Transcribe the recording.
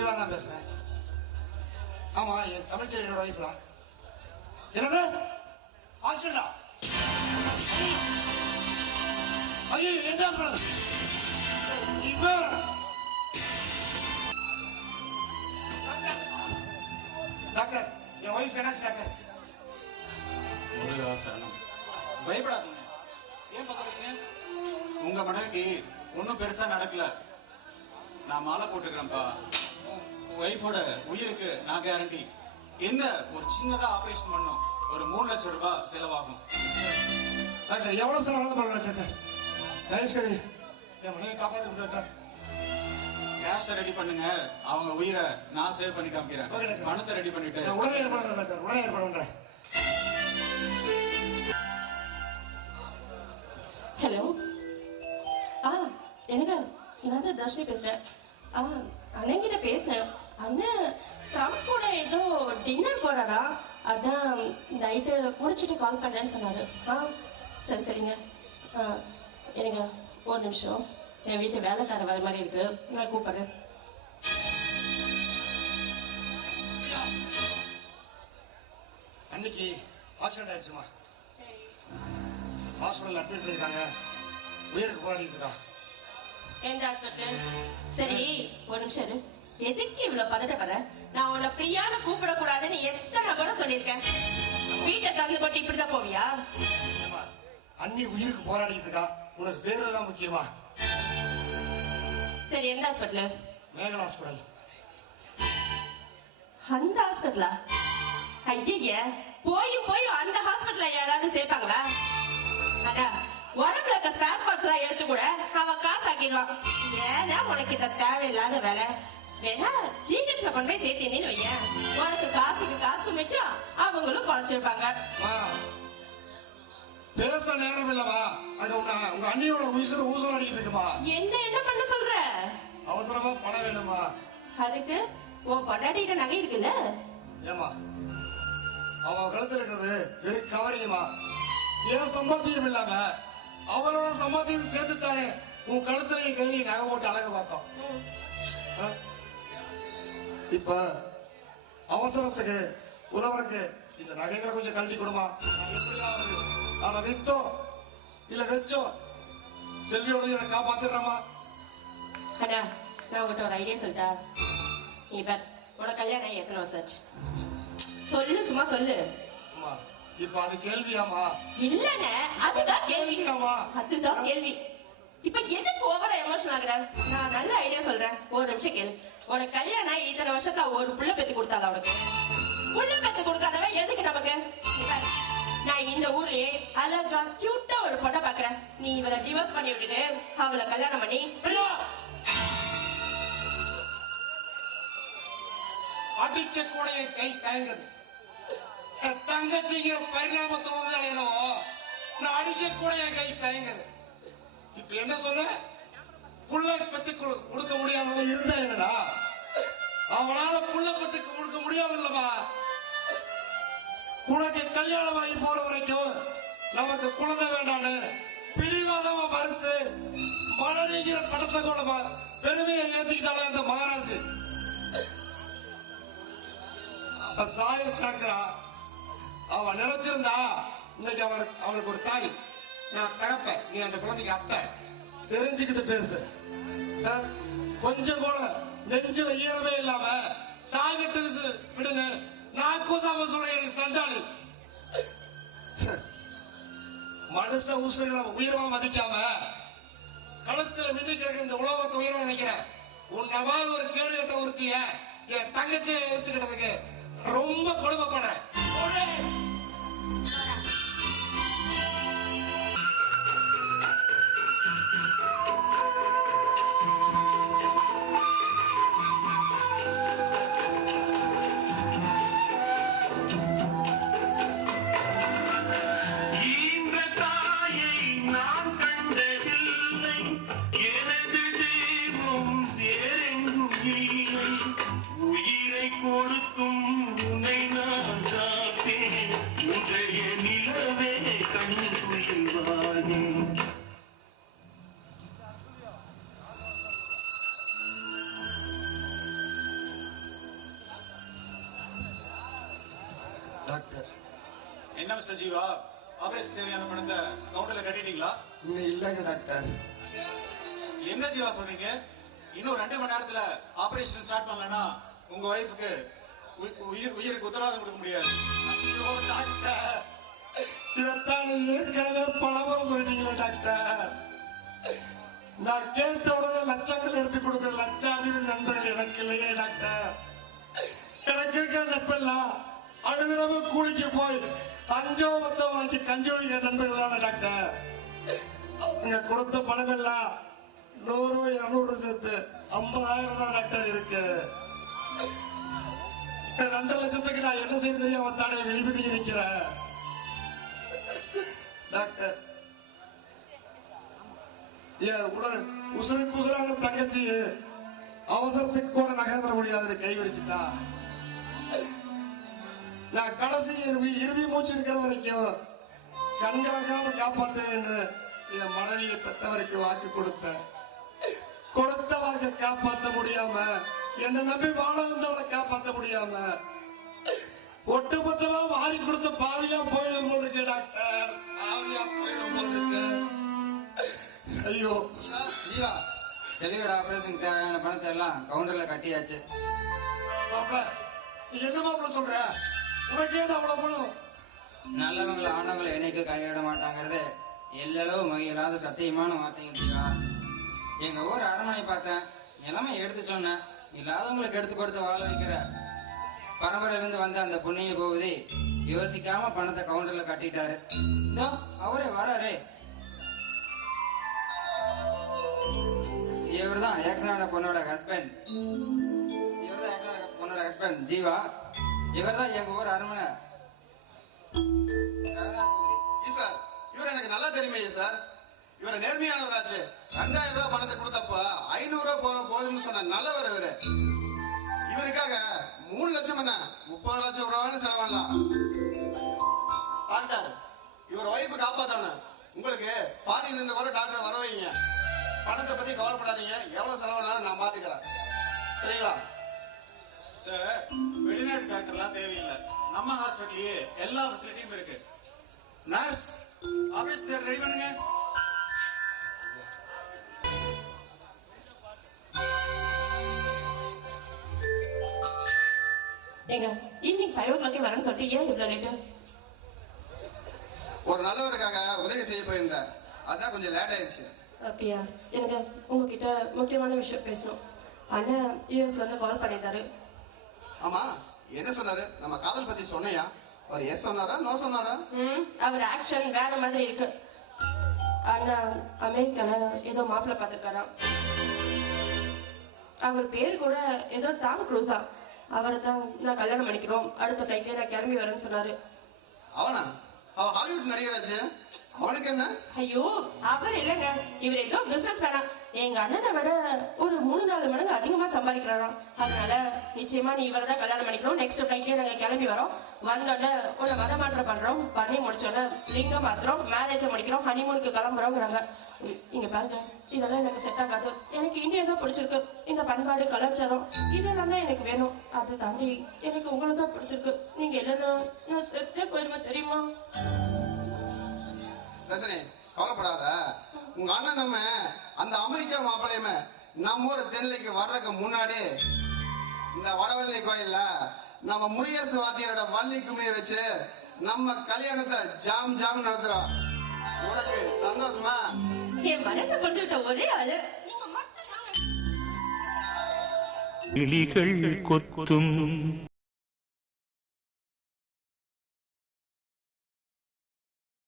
ஜீவா தான் பேசுறேன். ஆமா, என் தமிழ்ச்செல்வி என்னோட ஒய்ஃப் தான். என்னது ஆக்சிடென்டா? ஐயோ, எந்த ஹாஸ்பிடல்? இப்ப டாக்டர், என் ஒய்ஃப் என்னாச்சு டாக்டர்? முருகாசனம். பயப்படாதீங்க. ஏன் பாக்குறீங்க? உங்க மனைவிக்கு ஒன்னும் பெருசா நடக்கல. நான் மாலை போட்டுக்கிறேன்ப்பா. ஒய்ஃபோட உயிருக்கு நான் கேரண்டி. என்ன ஒரு சின்னதா ஆபரேஷன் பண்ணோம், ஒரு 3 லட்சம் ரூபாய் செலவாகும். டாக்டர், எவ்வளவு செலவு பண்ணலாம் டாக்டர்? தயவு சரி என் மனைவி காப்பாற்ற டாக்டர். கேஷ் ரெடி பண்ணுங்க, அவங்க உயிரை நான் சேவ் பண்ணி காமிக்கிறேன். பணத்தை ரெடி பண்ணிட்டு உடனே ஏற்பாடு டாக்டர், உடனே ஏற்பாடு பண்றேன். ஹலோ, எனக்கு நான் தான் தர்ஷினி பேசுறேன். அண்ணன்கிட்ட பேசினேன். அண்ணன் ட்ரம்ப் கூட ஏதோ டின்னர் போறாரா, அதான் நைட்டு முடிச்சுட்டு கால் பண்றேன்னு சொன்னாரு. சரி சரிங்க. எனக்கு ஒரு நிமிஷம், என் வீட்டு வேலைக்கார வர மாதிரி இருக்கு, நான் கூப்பிடுறேன். அன்னைக்கு ஆக்சிடென்ட் ஆயிடுச்சுமா, ஹாஸ்பிட்டல் அட்மிட் பண்ணிருக்காங்க, உயிருக்கு போராடிட்டு இருக்கா. எந்த ஹாஸ்பிட்டல்? சரி, ஒரு நிமிஷம் இரு. எதுக்கு இவ்வளவு பதட்டப்படுற? நான் உன்னை பிரியாண கூப்பிட கூடாதுன்னு எத்தனை முறை சொல்லியிருக்கேன். வீட்டை தந்து போட்டு இப்படிதான் போவியா? அண்ணி உயிருக்கு போராடிட்டு இருக்கா, உனக்கு பேரு தான் முக்கியமா? சரி, எந்த ஹாஸ்பிட்டல்? மேகன் ஹாஸ்பிட்டல். அந்த ஹாஸ்பிட்டலா? ஐய, போய் அந்த ஹாஸ்பிட்டல்ல யாராவது சேர்ப்பாங்களா? அதான் உடம்புல இருக்க ஸ்பேர் பார்ட்ஸ் எல்லாம் எடுத்து கூட அவன் காசு ஆக்கிடுவான். ஏன்னா உனக்கு இந்த தேவையில்லாத வேலை. வேணா ஜிஹெச்ல கொண்டு போய் சேர்த்தீங்கன்னு வையன், உனக்கு காசுக்கு காசு மிச்சம், அவங்களும் குறைச்சிருப்பாங்க. பேச நேரம் இல்லவா? அது உங்க அண்ணியோட ஊசல் அடிக்கிட்டு இருக்குமா? என்ன பண்ண சொல்ற? அவசரமா பணம் வேணுமா? அதுக்கு உன் பொண்டாட்டிட்ட நகை இருக்குல்ல? ஏமா, அவ கழுத்துல இருக்கிறது வெறும் கவரிங்கம்மா. ஏன் சம்பாத்தியம் இல்லாம அவளோட சம்பாத்தியம் சேர்த்துத்தானே உன் கழுத்துல கழுவி நகை போட்டு அழகு பார்த்தோம். இப்ப அவசரத்துக்கு உதவருக்கு இந்த நகைகளை கொஞ்சம் கழட்டி கொடுமா. அதை வித்தோ இல்ல வச்சோ செல்வியோட காப்பாத்திடுறமா. அண்ணா, நான் உங்ககிட்ட ஒரு ஐடியா சொல்லிட்டா? நீ பார், உனக்கு கல்யாணம் எத்தனை வருஷம் ஆச்சு? சொல்லு, சும்மா சொல்லு. இப்ப அது கேள்வியாமா? இல்லன்னு, அதுதான் கேள்வி. அதுதான் கேள்வி. இப்ப எதுக்கு ஓவரா எமோஷனல் ஆகுற? நான் நல்ல ஐடியா சொல்றேன், ஒரு நிமிஷம் கேளு. உனக்கு கல்யாணம் இத்தனை வருஷத்துல ஒரு புள்ள பெத்து கொடுத்தால, உனக்கு புள்ள பெத்து கொடுக்காதவன் எதுக்கு நமக்கு? நான் இந்த ஊர்லயே அழகா கியூட்டா ஒரு பொண்ணை பாக்குறேன். நீ இவரை டிவோர்ஸ் பண்ணி விட்டுட்டு அவளை கல்யாணம் பண்ணி. அடிக்க கூட என் கை தயங்குது. தங்கச்சிங்கிற பரிணாமத்தோட அடையணவோ, நான் அடிக்க கூட என் கை தயங்குது. இப்ப என்ன சொல்ல? புள்ள பத்தி கொடுக்க முடியாம இருந்தா என்னடா? அவனால புள்ள பத்தி கொடுக்க முடியாம இல்லமா? உனக்கு கல்யாணம் ஆகி போற வரைக்கும் நமக்கு குழந்தை வேண்டான்னு பிடிவாதமா மறுத்து மலரிங்கிற படத்தை கூட பெருமையை ஏத்துக்கிட்டாலே அந்த மகாராசி. சாய கிடக்குறா. அவ நினைச்சிருந்தா இன்னைக்கு அவளுக்கு ஒரு தாய், நான் தகப்பேன், நீ அந்த குழந்தைக்கு அத்தை. தெரிஞ்சுக்கிட்டு பேசு. கொஞ்சம் கூட நெஞ்சில ஈரமே இல்லாம சாய்கிட்டு விடுங்க. நான் கூசாம சொல்றேன் சண்டாளி. மனுஷ உசுகளை உயிரமா மதிக்காம களத்துல மின்னி கிடக்க இந்த உலகத்தை உயிரமா நினைக்கிறேன். உன் நவால் ஒரு கேடு கட்ட ஒருத்திய என் தங்கச்சியை எடுத்துக்கிட்டதுக்கு ரொம்ப கொடுமைப்படுறேன். கொடுக்கும் உன்னை நான் காப்பேன், உடைய நிலவே கண்குயில்வானே. என்ன மிஸ்டர் ஜீவா, ஆபரேஷன் தேவையான பணத்தை கவுண்டர்ல கட்டிட்டீங்களா? இன்னும் இல்லைங்க டாக்டர். என்ன ஜீவா சொல்றீங்க? இன்னும் 2 மணி நேரத்துல ஆபரேஷன் ஸ்டார்ட் பண்ணலன்னா உங்க ஒய்ஃபுக்கு உயிருக்கு உத்தரவாதம் கொடுக்க முடியாது. ஐயோ டாக்டர், இதைத்தான் ஏற்கனவே பலமுறை சொல்லிட்டீங்களே டாக்டர். நான் கேட்ட உடனே லட்சங்கள் எடுத்து கொடுக்கிற லட்சாதிபதி நண்பர்கள் எனக்கு இல்லையே டாக்டர். எனக்கு இருக்கிற நட்பெல்லாம் அனுதினமும் கூலிக்கு போய் 5 வாங்கி கஞ்சி ஒழிக்கிற நண்பர்கள் தானே டாக்டர். அவங்க கொடுத்த பணம் எல்லாம் 100 200 சேர்த்து 50,000 தான் டாக்டர் இருக்கு. 2 லட்சத்துக்கு நான் என்ன செய்ய தெரியாம தானே வெளிப்பதி நிற்கிறேன் டாக்டர். என் உடல் உசுருக்கு உசுரான தங்கச்சி அவசரத்துக்கு கூட நகர்ந்துட முடியாது கை விரிச்சுட்டா. நான் கடைசி இறுதி மூச்சு இருக்கிற வரைக்கும் கண்கலங்காம காப்பாற்றுவேன்னு என் மனைவியை பெற்றவருக்கு வாக்கு கொடுத்தேன். கொடுத்த வாக்கை காப்பாற்ற முடியாம, என்னை நம்பி வாழ வந்தவளை காப்பாற்ற முடியாம ஒட்டுமொத்தமா வாரி கொடுத்த பாவியா போயிடும் போல் இருக்கு டாக்டர். பாவியா போயிடும் போல் இருக்கு. ஐயோ ஜீவா, செலியோட ஆபரேஷன் தேவையான பணத்தை எல்லாம் கவுண்டர்ல கட்டியாச்சு. மாப்ள, நீ என்ன மாப்ள சொல்ற? உனக்கே அவ்வளவு பணம்? நல்லவங்களை ஆனவங்களை என்னைக்கு கைவிட மாட்டாங்கிறது எல்லளவு மகிழாத சத்தியமான வார்த்தைங்க ஜீவா. எங்க ஊர் அரண்மனை பார்த்தேன், நிலைமை எடுத்து சொன்னேன். இல்லாதவங்களுக்கு எடுத்து கொடுத்து வாழ வைக்கிற பரம்பரையிலிருந்து வந்த அந்த புண்ணிய போகுதி யோசிக்காம பணத்தை கவுண்டர்ல கட்டிட்டாரு. இதோ அவரே வராரு. இவர்தான் ஏக்ஸனான பொண்ணோட ஹஸ்பண்ட். இவர்தான் ஏக்ஸனான பொண்ணோட ஹஸ்பண்ட் ஜீவா. இவர்தான் எங்க ஊர் அரண்மனை. சார், இவர் எனக்கு நல்லா தெரியுமே சார். இவர் நேர்மையானவராச்சு. 2000 ரூபாய் பணத்தை கொடுத்தப்ப 500 ரூபாய் போதும்னு சொன்ன நல்லவர் இவரு. இவருக்காக 3 லட்சம் என்ன 30 லட்சம் ரூபாய்னு செலவெல்லாம். டாக்டர், இவர் ஒய்ஃபை காப்பாத்தணும். உங்களுக்கு ஃபாரின்ல இருந்து வர டாக்டர் வர வைங்க. பணத்தை பத்தி கவலைப்படாதீங்க. எவ்வளவு செலவானாலும் நான் பாத்துக்கிறேன். சரிங்களா சார்? வெளிநாட்டு டாக்டர்லாம் தேவையில்லை. நம்ம ஹாஸ்பிட்டல்லயே எல்லா ஃபெசிலிட்டியும் இருக்கு. நர்ஸ், ஆபரேஷன் ரெடி பண்ணுங்க. ஏங்க, ஈவினிங் 5 o'clock வரேன்னு சொல்லிட்டு ஏன் இவ்வளவு லேட்டு? ஒரு நல்லவருக்காக உதவி செய்ய போயிருந்தேன். அதான் கொஞ்சம் லேட் ஆயிடுச்சு. அப்படியா? எனக்கு உங்ககிட்ட முக்கியமான விஷயம் பேசணும். அண்ணன் யூஎஸ்ல இருந்து கால் பண்ணியிருந்தாரு. ஆமா, என்ன சொன்னாரு? நம்ம காதல் பத்தி சொன்னையா? அவர் எஸ் சொன்னாரா நோ சொன்னாரா? அவர் ஆக்ஷன் வேற மாதிரி இருக்கு. அண்ணா அமெரிக்கால ஏதோ மாப்பிள்ள பார்த்திருக்காராம். அவர் பேர் கூட ஏதோ டாம் க்ரூஸா. அவரை தான் நான் கல்யாணம் பண்ணிக்கிறோம், அடுத்த ஃபிளைட்ல நான் கிளம்பி வரேன்னு சொன்னாரு. அவனா? அவன் ஹாலிவுட் நடிகராச்சு. அவனுக்கு என்ன? ஐயோ, அவர் இல்லைங்க. இவர் ஏதோ பிசினஸ் வேணாம். எங்க அண்ணனை விட ஒரு 3-4 மடங்கு அதிகமா சம்பாதிக்கிறாராம். அதனால நிச்சயமா நீ இவரை தான் கல்யாணம் பண்ணிக்கணும். நெக்ஸ்ட் ஃபிளைட்லயே நாங்க கிளம்பி வரோம். வந்தோடனே உன்னை மத மாற்றம் பண்றோம். பண்ணி முடிச்சோடனே லிங்கம் மாத்திரம், மேரேஜை முடிக்கிறோம், ஹனிமூனுக்கு கிளம்புறோங்கிறாங்க. இங்க பாருங்க, இதெல்லாம் எனக்கு செட் ஆகாது. எனக்கு இந்தியா தான் பிடிச்சிருக்கு. இந்த பண்பாடு, கலாச்சாரம் இதெல்லாம் தான் எனக்கு வேணும். அது தாண்டி எனக்கு உங்களை தான் பிடிச்சிருக்கு. நீங்க இல்லைன்னா நான் செத்தே போயிருவேன் தெரியுமா? ரசனே, கவலைப்படாத. உங்க அண்ணன் நம்ம அந்த அமெரிக்கா மாப்பிள்ளையுமே நம்ம ஊர் தென்னைக்கு வர்றதுக்கு முன்னாடி இந்த வடவள்ளி கோயில்ல நம்ம முருகேசு வாத்தியாரோட வள்ளி கும்மியை வச்சு நம்ம கல்யாணத்தை ஜாம் ஜாம் நடத்துறோம். உனக்கு சந்தோஷமா? என் மனசை புரிஞ்சுக்கிட்ட ஒரே ஆளு நீங்க மட்டும் தாங்க. கிளிகள் கொத்தும்